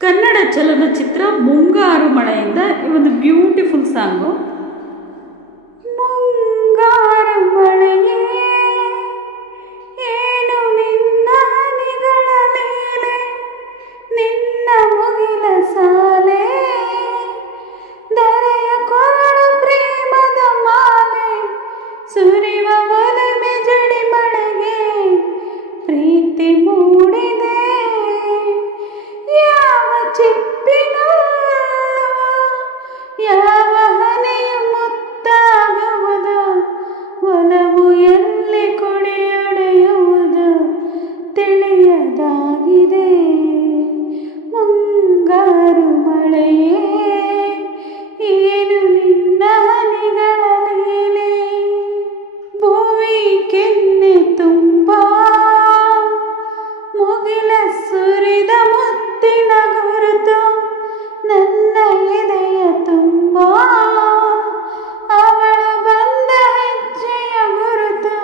ಕನ್ನಡ ಚಲನಚಿತ್ರ ಮುಂಗಾರು ಮಳೆಯಿಂದ ಈ ಒಂದು ಬ್ಯೂಟಿಫುಲ್ ಸಾಂಗು. ಮುಂಗಾರು ಮಳೆಯೇ ಏನು ನಿನ್ನ ಹನಿಗಳ ಮೇಲೆ, ನಿನ್ನ ಮುಗಿಲ ಸಾಲೆ, ದರೆಯ ಕೊರಳು ಪ್ರೇಮದ ಮಾಲೆ, ಸುರಿವ ಒಲಮೆ ಜಡಿ ಮಳೆಗೆ ಪ್ರೀತಿ ಮೂಡಿದೆ. ಯಾವ ಚಿಪ್ಪಿನಲ್ಲೂ ಯಾವ ಹನಿಯು ಮುತ್ತಾಗುವುದು, ಒಲವು ಎಲ್ಲಿ ಕೊಡೆಯೊಡೆಯುವುದು ತಿಳಿಯದಾಗಿದೆ. ಮುಂಗಾರು ಮಳೆಯೇ ಏನು ನಿನ್ನ ಹನಿಗಳ ಲೀಲೆ, ಭೂಮಿ ಕೆನ್ನೆ ತುಂಬ ಮುಗಿಲ ಸುರಿದ ಮುತ್ತಿನ ಗುರುತು, ನನ್ನ ಎದೆಯ ತುಂಬ ಅವಳು ಬಂದ ಹೆಜ್ಜೆಯ ಗುರುತು,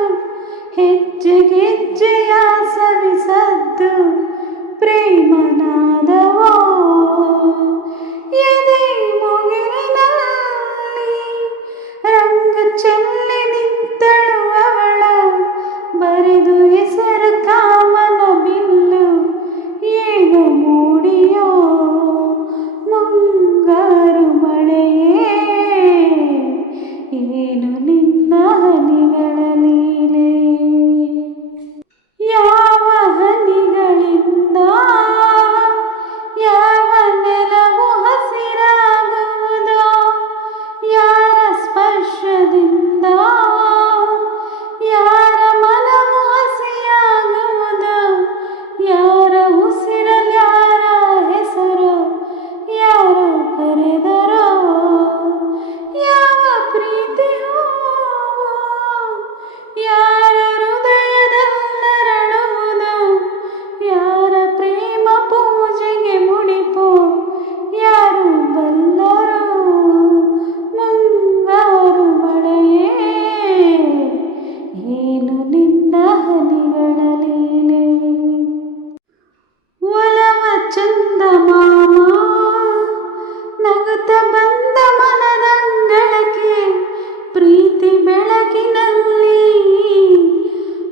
ಹೆಜ್ಜೆಗೆಜ್ಜೆಯ ಸವಿಸದ್ದು ಪ್ರೇಮನಾದವೋ. ಎದೆ ಮುಗಿಲಿನಲ್ಲಿ ರಂಗು ಚೆಲ್ಲಿ ನಿಂತಳು ಅವಳ, ಬರೆದು ಹೆಸರು ಕಾಮನ ಬಿಲ್ಲು ಏನು ಮೂಡಿಯೋ. ಮುಂಗಾರು ಮಳೆಯೇ ಏನು ನಿನ್ನ ಹನಿಗಳ ಲೀಲೆ, ಯಾವ ಹನಿಗಳಿಂದ ಯಾವ ನೆಲವು ಹಸಿರಾಗುವುದೋ, ಯಾರ ಸ್ಪರ್ಶದಿಂದ ಯಾರ ಮನವು ಹಸಿಯಾಗುವುದು, ಯಾರ ಉಸಿರಲ್ಲಿ ಯಾರ ಹೆಸರು ಯಾರು ಬರೆದರೋ, ಯಾವ ಪ್ರೀತಿಯೋ ಯಾರ ಹೃದಯದಲ್ಲರಳುವುದು, ಯಾರ ಪ್ರೇಮ ಪೂಜೆಗೆ ಮುಡಿಪೋ ಯಾರು ಬಲ್ಲರೋ. ಮುಂಗಾರು ಮಳೆಯೇ ಏನು ನಿನ್ನ ಹನಿಗಳ ಲೀಲೆ, ಒಲವ ಚಂದಮಾಮ ನಗುತ್ತ ಬಂದ ಮನದಂಗಳಕ್ಕೆ, ಪ್ರೀತಿ ಬೆಳಕಿನಲ್ಲಿ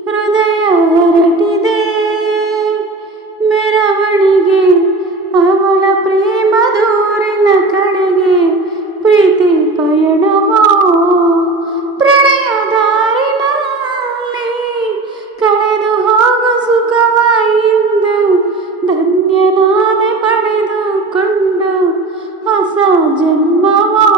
ಹೃದಯ ಹೊರಟಿದೆ ಮೆರವಣಿಗೆ, ಅವಳ ಪ್ರೇಮ ದೂರಿನ ಕಡೆಗೆ ಪ್ರೀತಿ ಪಯಣವೋ. ಪ್ರಣಯ ದಾರಿನಲ್ಲಿ ಕಳೆದು ಹೋಗು ಸುಖವ ಇಂದು, ಧನ್ಯನಾದೆ ಪಡೆದುಕೊಂಡು ಹೊಸ ಜನ್ಮವೋ.